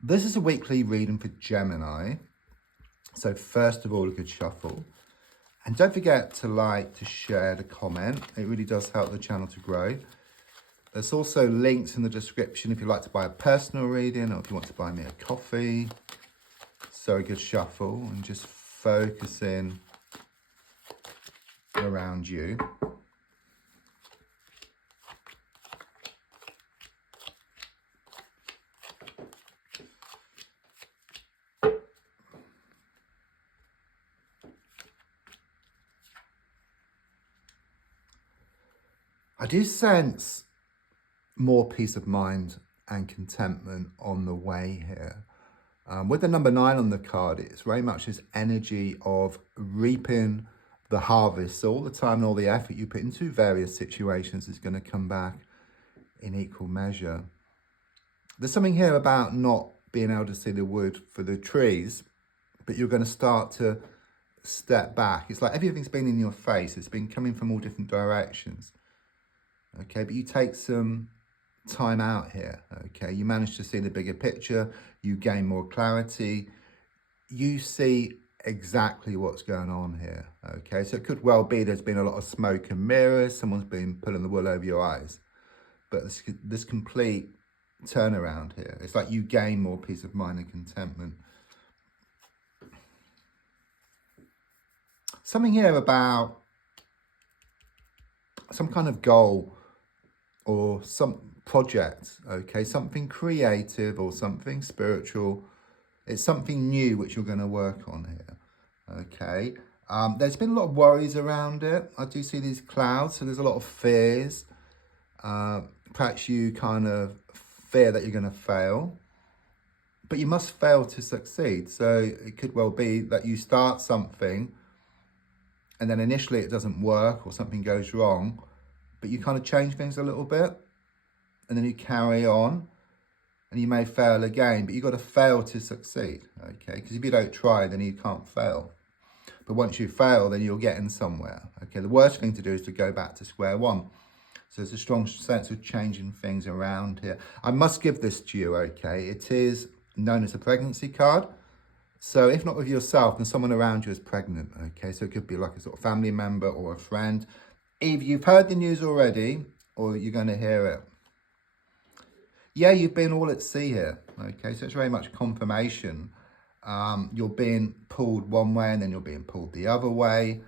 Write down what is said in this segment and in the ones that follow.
This is a weekly reading for Gemini. So first of all, a good shuffle. And don't forget to like, to share, to comment. It really does help the channel to grow. There's also links in the description if you'd like to buy a personal reading or if you want to buy me a coffee. So a good shuffle and just focusing around you. I do sense more peace of mind and contentment on the way here. With the number 9 on the card, it's very much this energy of reaping the harvest. So all the time and all the effort you put into various situations is going to come back in equal measure. There's something here about not being able to see the wood for the trees, but you're going to start to step back. It's like everything's been in your face. It's been coming from all different directions. Okay, but you take some time out here. Okay, you manage to see the bigger picture. You gain more clarity. You see exactly what's going on here. Okay, so it could well be there's been a lot of smoke and mirrors. Someone's been pulling the wool over your eyes. But this complete turnaround here. It's like you gain more peace of mind and contentment. Something here about some kind of goal or some project, okay, something creative or something spiritual. It's something new which you're going to work on here, okay. There's been a lot of worries around it. I do see these clouds, so there's a lot of fears. Perhaps you kind of fear that you're going to fail, but you must fail to succeed. So it could well be that you start something and then initially it doesn't work or something goes wrong, but you kind of change things a little bit and then you carry on and you may fail again, but you've got to fail to succeed, okay? Because if you don't try, then you can't fail. But once you fail, then you're getting somewhere, okay? The worst thing to do is to go back to square one. So there's a strong sense of changing things around here. I must give this to you, okay? It is known as a pregnancy card. So if not with yourself, then someone around you is pregnant, okay? So it could be like a sort of family member or a friend. Either you've heard the news already or you're going to hear it. Yeah, you've been all at sea here, okay? So it's very much confirmation. You're being pulled one way and then you're being pulled the other way.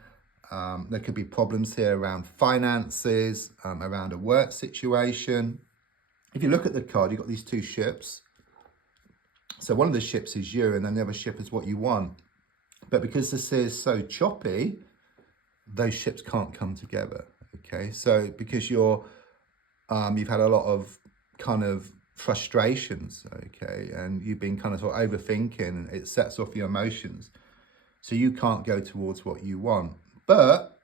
There could be problems here around finances, around a work situation. If you look at the card, you've got these two ships. So one of the ships is you and then the other ship is what you want. But because this is so choppy, those ships can't come together, okay? So because you've had a lot of kind of frustrations, okay? And you've been kind of sort of overthinking and it sets off your emotions. So you can't go towards what you want. But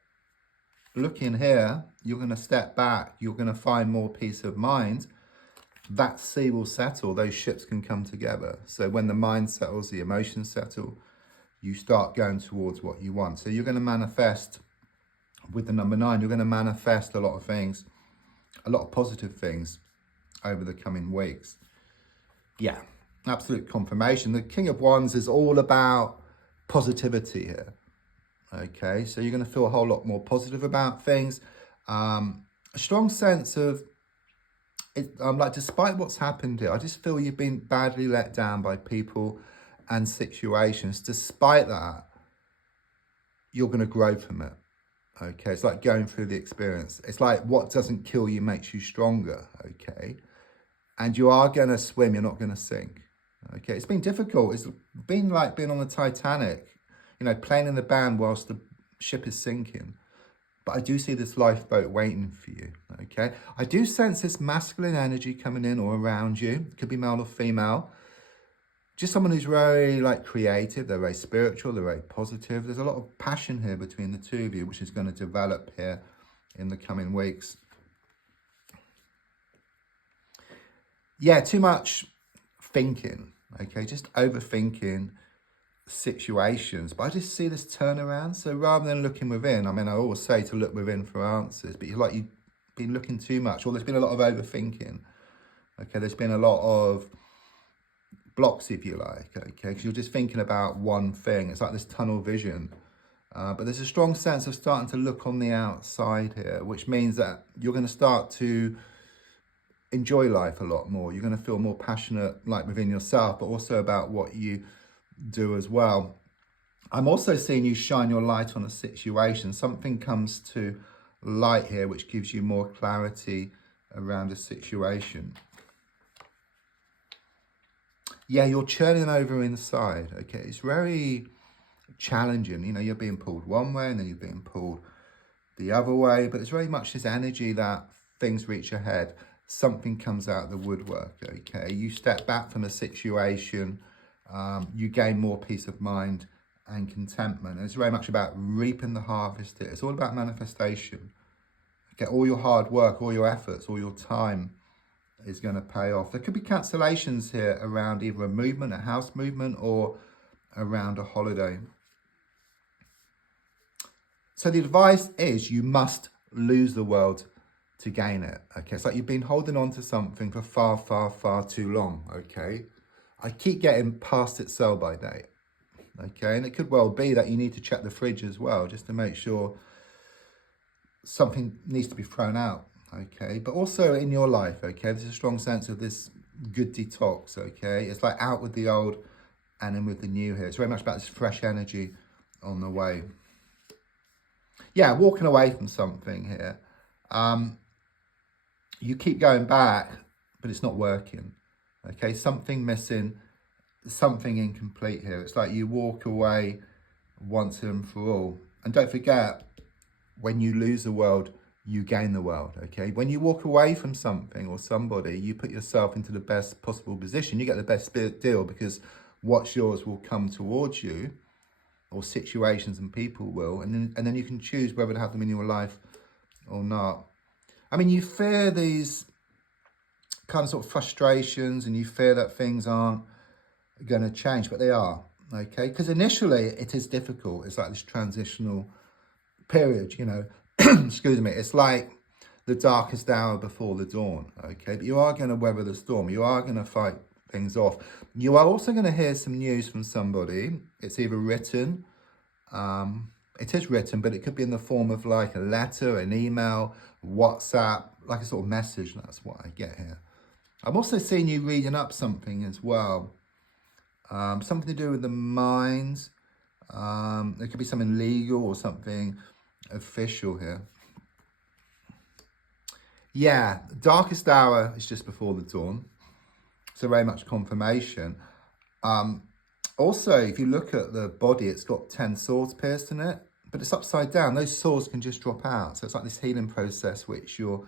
looking here, you're going to step back. You're going to find more peace of mind. That sea will settle. Those ships can come together. So when the mind settles, the emotions settle, you start going towards what you want. So you're going to manifest with the number 9. You're going to manifest a lot of things, a lot of positive things over the coming weeks. Yeah, absolute confirmation. The King of Wands is all about positivity here. Okay, so you're going to feel a whole lot more positive about things. A strong sense of, like, despite what's happened here, I just feel you've been badly let down by people and situations. Despite that, you're going to grow from it. Okay, it's like going through the experience. It's like what doesn't kill you makes you stronger. Okay, and you are going to swim. You're not going to sink. Okay, it's been difficult. It's been like being on the Titanic, you know, playing in the band whilst the ship is sinking. But I do see this lifeboat waiting for you, okay? I do sense this masculine energy coming in or around you. It could be male or female. Just someone who's very, like, creative. They're very spiritual. They're very positive. There's a lot of passion here between the two of you, which is going to develop here in the coming weeks. Yeah, too much thinking, okay? Just overthinking situations, but I just see this turnaround. So rather than looking within, I mean, I always say to look within for answers, but you've been looking too much, or there's been a lot of overthinking. Okay, there's been a lot of blocks, if you like, okay, because you're just thinking about one thing. It's like this tunnel vision. But there's a strong sense of starting to look on the outside here, which means that you're going to start to enjoy life a lot more. You're going to feel more passionate, like within yourself, but also about what you do as well. I'm also seeing you shine your light on a situation. Something comes to light here, which gives you more clarity around a situation. Yeah, you're churning over inside. Okay, it's very challenging. You know, you're being pulled one way and then you're being pulled the other way, but it's very much this energy that things reach your head. Something comes out of the woodwork. Okay, you step back from a situation, you gain more peace of mind and contentment. And it's very much about reaping the harvest here. It's all about manifestation. Okay, all your hard work, all your efforts, all your time is going to pay off. There could be cancellations here around either a movement, a house movement, or around a holiday. So the advice is you must lose the world to gain it. Okay, it's like you've been holding on to something for far, far, far too long. Okay, I keep getting past its sell by date. Okay, and it could well be that you need to check the fridge as well, just to make sure something needs to be thrown out. Okay, but also in your life, okay, there's a strong sense of this good detox. Okay, it's like out with the old and in with the new here. It's very much about this fresh energy on the way. Yeah, walking away from something here. You keep going back, but it's not working. Okay, something missing, something incomplete here. It's like you walk away once and for all. And don't forget, when you lose the world, you gain the world, okay? When you walk away from something or somebody, you put yourself into the best possible position. You get the best deal because what's yours will come towards you, or situations and people will, and then you can choose whether to have them in your life or not. I mean, you fear these kind of sort of frustrations and you fear that things aren't going to change, but they are, okay? Because initially it is difficult. It's like this transitional period, you know, excuse me. It's like the darkest hour before the dawn, okay? But you are going to weather the storm. You are going to fight things off. You are also going to hear some news from somebody. It's either written, it is written, but it could be in the form of like a letter, an email, WhatsApp, like a sort of message. That's what I get here. I'm also seeing you reading up something as well. Something to do with the mind. There could be something legal or something official here. Yeah, darkest hour is just before the dawn. So very much confirmation. Also, if you look at the body, it's got 10 swords pierced in it, but it's upside down. Those swords can just drop out. So it's like this healing process which you're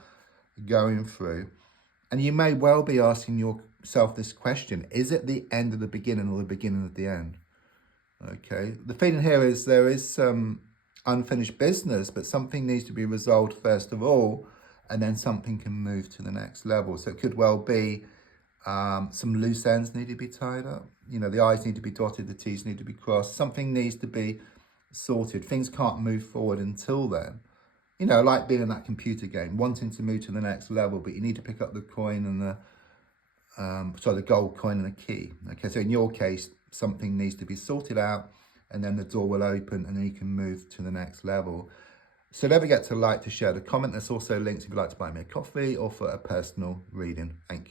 going through. And you may well be asking yourself this question: is it the end of the beginning or the beginning of the end? Okay, the feeling here is there is some unfinished business, but something needs to be resolved first of all, and then something can move to the next level. So it could well be some loose ends need to be tied up. You know, the I's need to be dotted, the T's need to be crossed. Something needs to be sorted. Things can't move forward until then. You know, like being in that computer game, wanting to move to the next level, but you need to pick up the coin and the gold coin and the key. Okay, so in your case, something needs to be sorted out, and then the door will open, and then you can move to the next level. So don't forget to like, to share, to comment. There's also links if you'd like to buy me a coffee or for a personal reading. Thank you.